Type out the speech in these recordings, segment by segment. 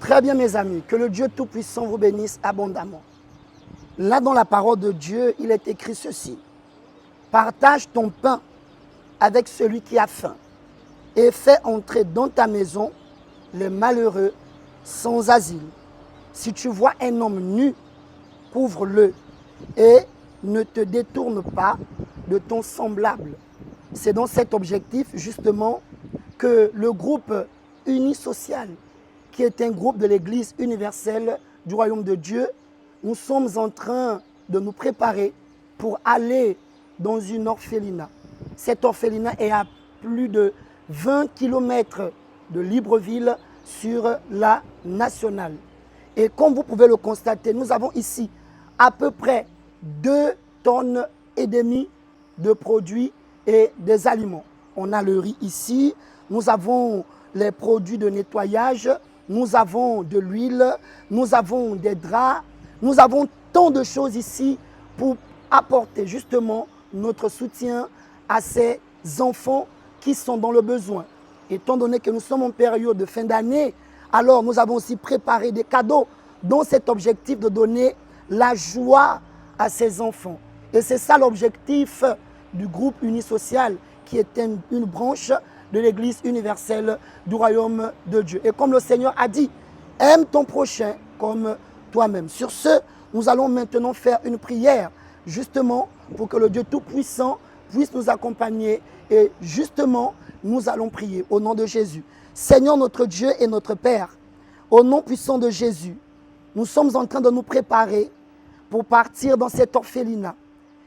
Très bien, mes amis, que le Dieu Tout-Puissant vous bénisse abondamment. Là, dans la parole de Dieu, il est écrit ceci. Partage ton pain avec celui qui a faim et fais entrer dans ta maison les malheureux sans asile. Si tu vois un homme nu, couvre-le et ne te détourne pas de ton semblable. C'est dans cet objectif, justement, que le groupe Unisocial, qui est un groupe de l'Église universelle du Royaume de Dieu, nous sommes en train de nous préparer pour aller dans une orphelinat. Cet orphelinat est à plus de 20 km de Libreville sur la nationale. Et comme vous pouvez le constater, nous avons ici à peu près 2,5 tonnes de produits et des aliments. On a le riz ici, nous avons les produits de nettoyage, nous avons de l'huile, nous avons des draps, nous avons tant de choses ici pour apporter justement notre soutien à ces enfants qui sont dans le besoin. Étant donné que nous sommes en période de fin d'année, alors nous avons aussi préparé des cadeaux dans cet objectif de donner la joie à ces enfants. Et c'est ça l'objectif du groupe Unisocial, qui est une branche de l'Église universelle du Royaume de Dieu. Et comme le Seigneur a dit, aime ton prochain comme toi-même. Sur ce, nous allons maintenant faire une prière, justement, pour que le Dieu Tout-Puissant puisse nous accompagner. Et justement, nous allons prier au nom de Jésus. Seigneur notre Dieu et notre Père, au nom puissant de Jésus, nous sommes en train de nous préparer pour partir dans cet orphelinat.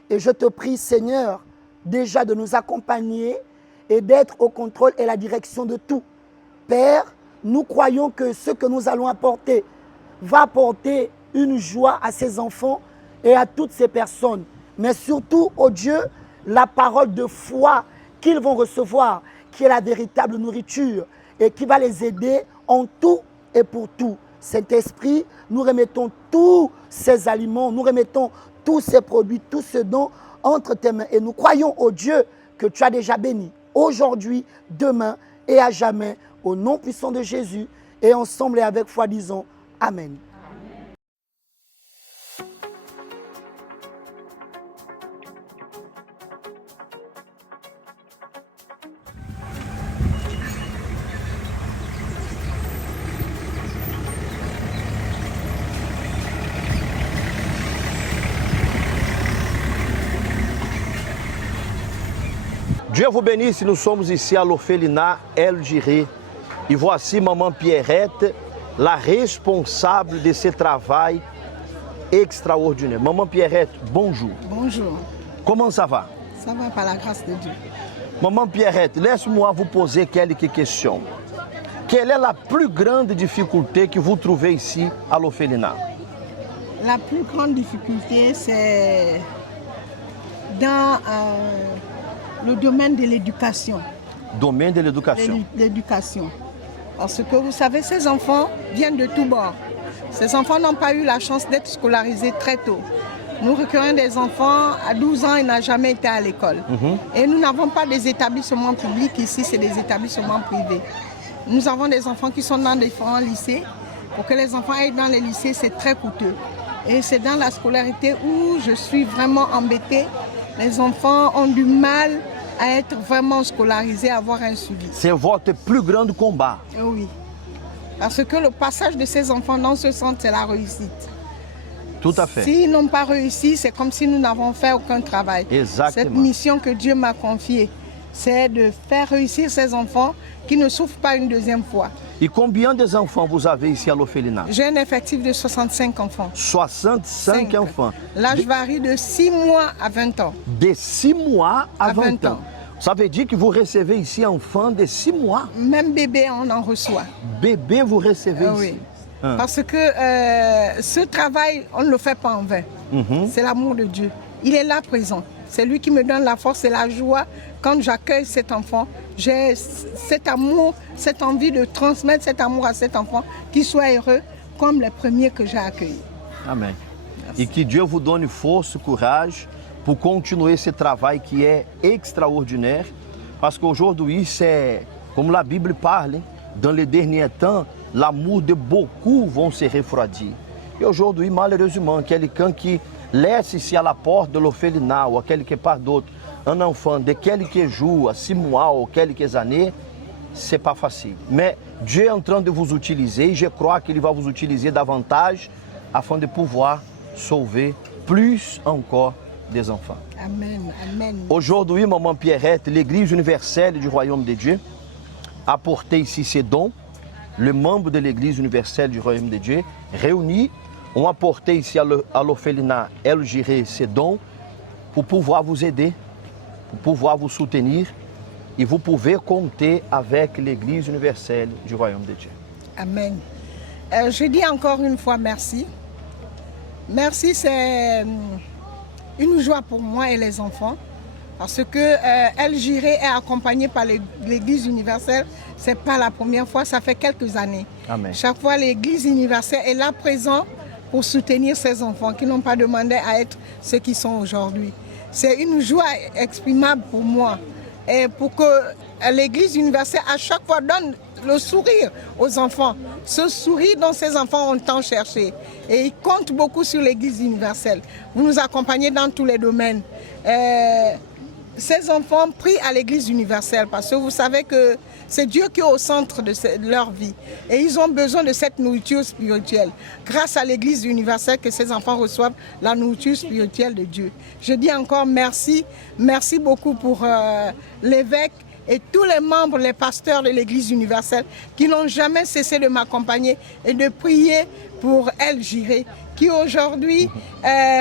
Et je te prie, Seigneur, déjà de nous accompagner et d'être au contrôle et la direction de tout. Père, nous croyons que ce que nous allons apporter va apporter une joie à ces enfants et à toutes ces personnes. Mais surtout, ô Dieu, la parole de foi qu'ils vont recevoir, qui est la véritable nourriture et qui va les aider en tout et pour tout. Saint-Esprit, nous remettons tous ces aliments, nous remettons tous ces produits, tous ces dons entre tes mains. Et nous croyons, ô Dieu, que tu as déjà béni aujourd'hui, demain et à jamais, au nom puissant de Jésus. Et ensemble et avec foi, disons Amen. Dieu vous bénisse, nous sommes ici à l'orphelinat El Jiré. Et voici Maman Pierrette, la responsable de ce travail extraordinaire. Maman Pierrette, bonjour. Bonjour. Comment ça va? Ça va par la grâce de Dieu. Maman Pierrette, laisse-moi vous poser quelques questions. Quelle est la plus grande difficulté que vous trouvez ici à l'orphelinat? La plus grande difficulté, c'est dans le domaine de l'éducation. Domaine de l'éducation. L'éducation. Parce que vous savez, ces enfants viennent de tous bords. Ces enfants n'ont pas eu la chance d'être scolarisés très tôt. Nous recueillons des enfants, à 12 ans, ils n'ont jamais été à l'école. Et nous n'avons pas des établissements publics ici, c'est des établissements privés. Nous avons des enfants qui sont dans différents lycées. Pour que les enfants aillent dans les lycées, c'est très coûteux. Et c'est dans la scolarité où je suis vraiment embêtée. Les enfants ont du mal à être vraiment scolarisés, à avoir un suivi. C'est votre plus grand combat. Oui. Parce que le passage de ces enfants dans ce centre, c'est la réussite. Tout à fait. S'ils n'ont pas réussi, c'est comme si nous n'avons fait aucun travail. Exactement. Cette mission que Dieu m'a confiée, c'est de faire réussir ces enfants qui ne souffrent pas une deuxième fois. Et combien d'enfants vous avez ici à l'orphelinat? J'ai un effectif de 65 enfants. 65 enfants. L'âge varie de 6 mois à 20 ans. De 6 mois à 20 ans. Ça veut dire que vous recevez ici enfants de 6 mois? Même bébé, on en reçoit. Bébé, vous recevez ici? Oui. Parce que ce travail, on ne le fait pas en vain. C'est l'amour de Dieu. Il est là présent. C'est lui qui me donne la force et la joie. Quand j'accueille cet enfant, j'ai cet amour, cette envie de transmettre cet amour à cet enfant, qu'il soit heureux comme les premiers que j'ai accueillis. Amém. E que Deus vous donne força, courage pour continuer ce travail qui est extraordinaire. Parce qu'aujourd'hui, c'est, comme la Bible parle, dans les derniers temps, l'amour de beaucoup vont se refroidir. E aujourd'hui, malheureusement, quelqu'un qui laisse ici à la porte de l'orphelinat ou aquele que part d'autre un enfant de quelques jours, 6 mois ou quelques années, c'est pas facile. Mais Dieu est en train de vous utiliser et je crois qu'il va vous utiliser davantage afin de pouvoir sauver plus encore des enfants. Amen, amen. Aujourd'hui, Maman Pierrette, l'Église universelle du Royaume de Dieu, a porté ici ses dons. Les membres de l'Église universelle du Royaume de Dieu, réunis, ont apporté ici à l'orphelinat El Jiré ses dons pour pouvoir vous aider, pour pouvoir vous soutenir. Et vous pouvez compter avec l'Église universelle du Royaume de Dieu. Amen. Je dis encore une fois merci. Merci, c'est une joie pour moi et les enfants. Parce que El Jiré est accompagné par l'Église universelle. Ce n'est pas la première fois, ça fait quelques années. Amen. Chaque fois, l'Église universelle est là présent pour soutenir ces enfants qui n'ont pas demandé à être ce qu'ils sont aujourd'hui. C'est une joie exprimable pour moi. Et pour que l'Église universelle à chaque fois donne le sourire aux enfants. Ce sourire dont ces enfants ont tant cherché. Et ils comptent beaucoup sur l'Église universelle. Vous nous accompagnez dans tous les domaines. Ces enfants prient à l'Église universelle parce que vous savez que c'est Dieu qui est au centre de leur vie. Et ils ont besoin de cette nourriture spirituelle. Grâce à l'Église universelle que ces enfants reçoivent la nourriture spirituelle de Dieu. Je dis encore merci. Merci beaucoup pour l'évêque et tous les membres, les pasteurs de l'Église universelle qui n'ont jamais cessé de m'accompagner et de prier pour El Jiré, qui aujourd'hui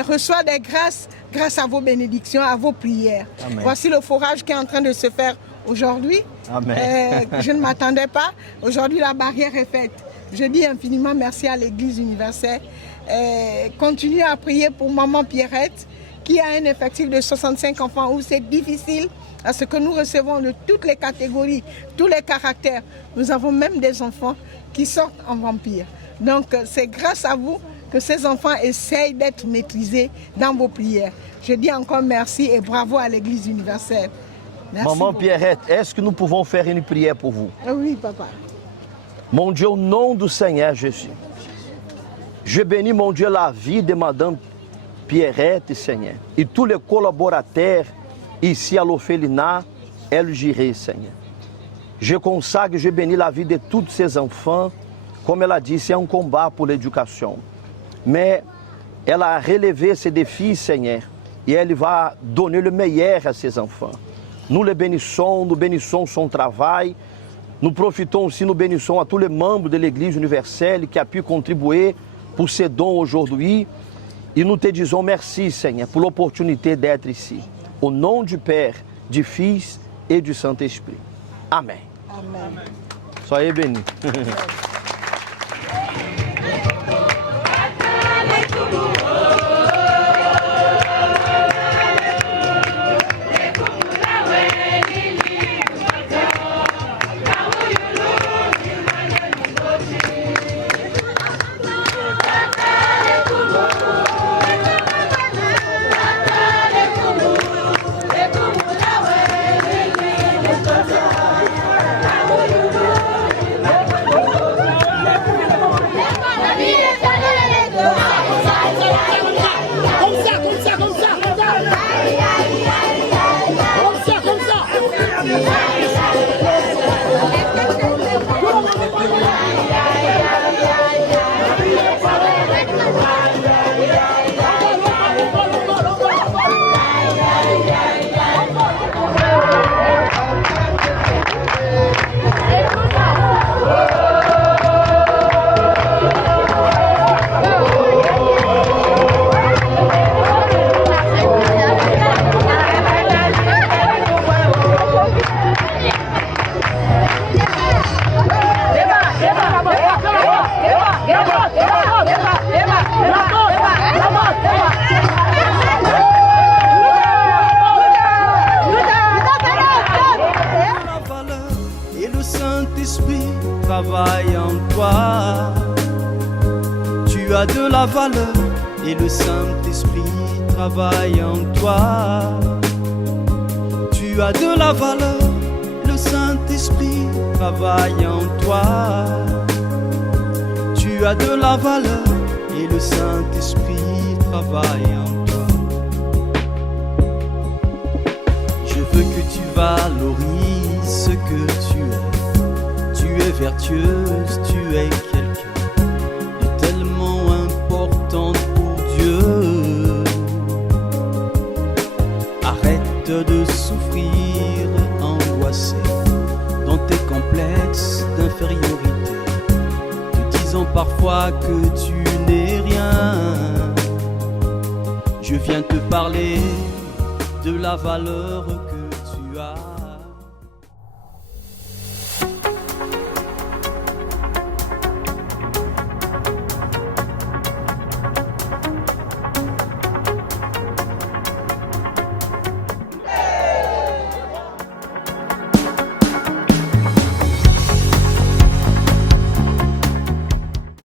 reçoit des grâces grâce à vos bénédictions, à vos prières. Amen. Voici le forage qui est en train de se faire aujourd'hui. Je ne m'attendais pas. Aujourd'hui, la barrière est faite. Je dis infiniment merci à l'Église universelle. Continuez à prier pour Maman Pierrette, qui a un effectif de 65 enfants où c'est difficile, parce que nous recevons de toutes les catégories, tous les caractères. Nous avons même des enfants qui sortent en vampire. Donc c'est grâce à vous que ces enfants essayent d'être maîtrisés dans vos prières. Je dis encore merci et bravo à l'Église universelle. Merci Maman beaucoup. Pierrette, est-ce que nous pouvons faire une prière pour vous? Oui, papa. Mon Dieu, au nom du Seigneur Jésus, je bénis, mon Dieu, la vie de Madame Pierrette, Seigneur, et tous les collaborateurs ici à l'orphelinat El Jiré, Seigneur. Je consacre, je bénis la vie de tous ces enfants. Comme elle a dit, c'est un combat pour l'éducation. Mais elle a relevé ces défis, Seigneur, et elle va donner le meilleur à ses enfants. Nous les bénissons son travail. Nous profitons aussi, nous bénissons à tous les membres de l'Église universelle qui a pu contribuer pour ces dons aujourd'hui. Et nous te disons merci, Seigneur, pour l'opportunité d'être ici. Au nom du Père, du Fils et du Saint-Esprit. Amen. Amen. Soyez bénis. Travaille en toi. Tu as de la valeur et le Saint-Esprit travaille en toi. Tu as de la valeur, le Saint-Esprit travaille en toi. as de la valeur et le Saint-Esprit travaille en toi. Je veux que tu valorises ce que tu es. Tu es vertueuse, tu es quelqu'un de tellement important pour Dieu. Arrête de souffrir, angoissé dans tes complexes d'infériorité, te disant parfois que tu n'es rien. Je viens te parler de la valeur